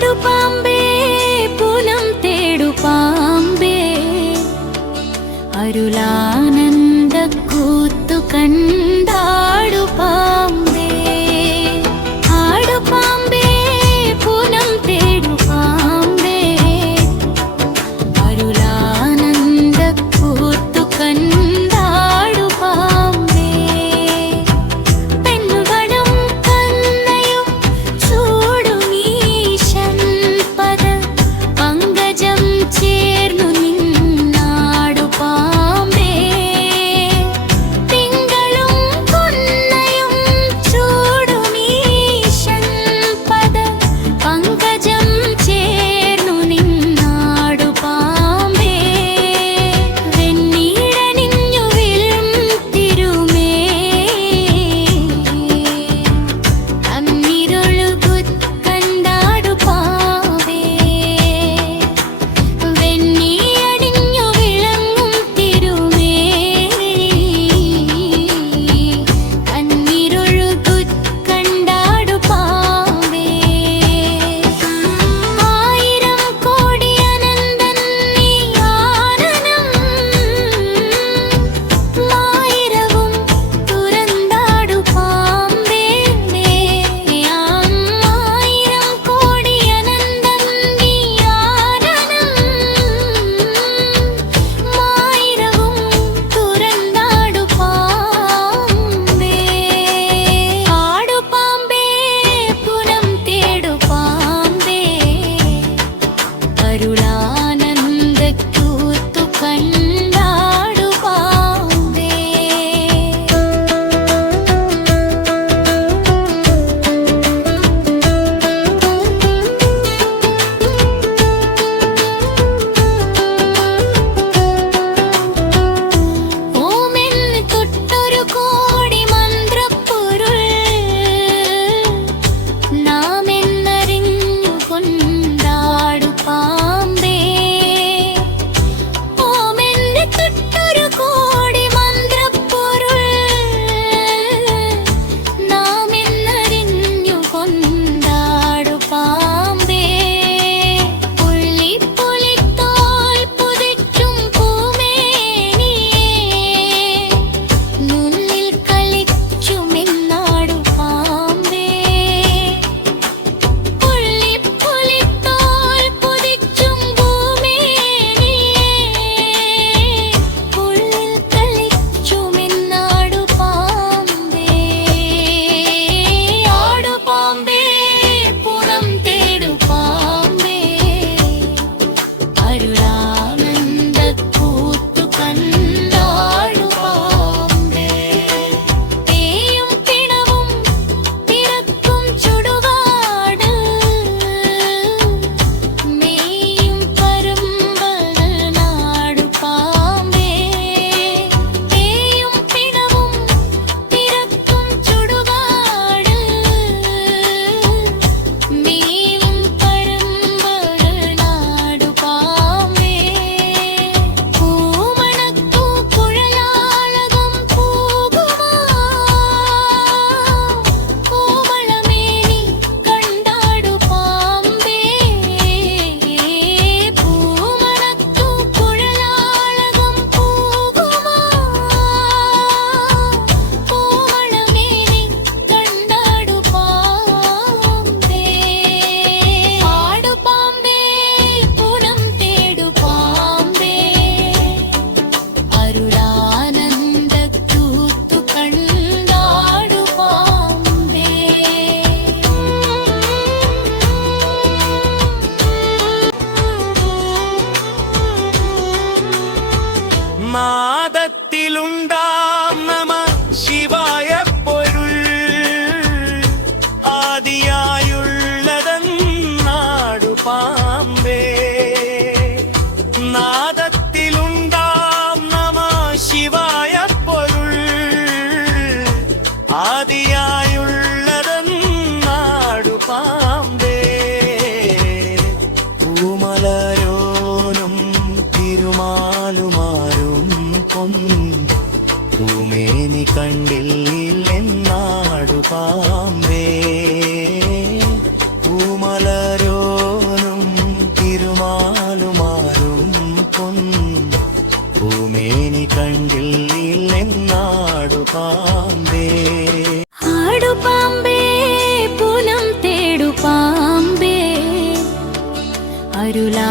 പാമ്പേ പുനം തേടു പാമ്പേ അരുളാനന്ദ കൂത്തു കണ്ടാടു പാമ്പേ ആടു പാമ്പേ പുനം തേടു പാമ്പേ അരുളാനന്ദ കൂത്തു കണ്ടാടു പാമ്പേ പെണ്ണുകളും കന്നയും ചൂടുമീശൻ പദ പങ്കജം ചേർന്നു നിന്നാടു പാമ്പേ തിങ്കളും കൊന്നയും ചൂടുമീശൻ പദ പങ്കജം ചേർന്നു നിന്നാടു പാമ്പേ വെണ്ണീഴണിഞ്ഞു വിഴും തിരുമേ കണ്ണിരൊഴുകുത് കണ്ടാടു പാമ്പേ വെണ്ണീഴണിഞ്ഞു വിളങ്ങും തിരുമേ കണ്ണിരൊഴുകുത് കണ്ടാടു പാമ്പേ ആയിരം കോടി അനന്തൻ നീ ആനനം മായിരവും തുറന്നാടു പാമ്പേ ആയിരം കോടി അനന്തൻ നീ ആനനം മായിരവും തുറന്നാടു പാമ്പേ ആടു പാമ്പേ പുനം തേടു പാമ്പേ അരുളാനന്ദ കൂത്തു കണ്ടാടു പാമ്പേ ഓമെന്ന് തൊട്ടൊരു കോടി മന്ത്രപ്പൊരുൾ നാം എന്നറിഞ്ഞു കൊണ്ടാടു പാമ്പേ ഓമെന്ന് തൊട്ടൊരു കോടി മന്ത്രപ്പൊരുൾ നാം എന്നറിഞ്ഞു കൊണ്ടാടു പാമ്പേ പുള്ളിപ്പുലിത്തോൽ പുതയ്ക്കും പൂമേനിയേ നുള്ളിൽ കളിച്ചുമെന്നാടു പാമ്പേ പുള്ളിപ്പുലിത്തോൽ പുതയ്ക്കും പൂമേനിയേ ഉള്ളിൽ കളിച്ചുമെന്നാടു പാമ്പേ ആടു പാമ്പേ പുനം തേടു പാമ്പേ അരുളാനന്ദ കൂത്തു കണ്ടാടു പാമ്പേ പേയും പിണവും പിറക്കും ചുടുകാട് മേയും പരുമ്പകൾ നാടു പാമ്പേ പേയും പിണവും പിറക്കും ചുടുകാട് മേയും പരുമ്പകൾ നാടു പാമ്പേ പൂമണക്കൂ കുഴലാളകം പൂകുമാ കോമളമേനി കണ്ടാടു പാമ്പേ പൂമണക്കൂ കുഴലാളകം പൂകുമാ കോമളമേനി കണ്ടാടു പാമ്പേ ആടു പാമ്പേ പുനം തേടു പാമ്പേ അരുളാനന്ദ കൂത്തു കണ്ടാടു പാമ്പേ നാദത്തിലുണ്ടാം നമ ശിവായ പൊരുൾ ആദിയായുള്ളതെന്നാടു പാമ്പേ നാദത്തിലുണ്ടാം നമ ശിവായ പൊരുൾ ആദിയായുള്ളതെന്നാടു പാമ്പേ പൂമലരോനും തിരുമാലുമാരും പൂമേനി കണ്ടില്ലെന്നാടു പാമ്പേ പൂമലരോ പാമ്പേ ആടുപാമ്പേ പുനം തേടു പാമ്പേ അരുളാ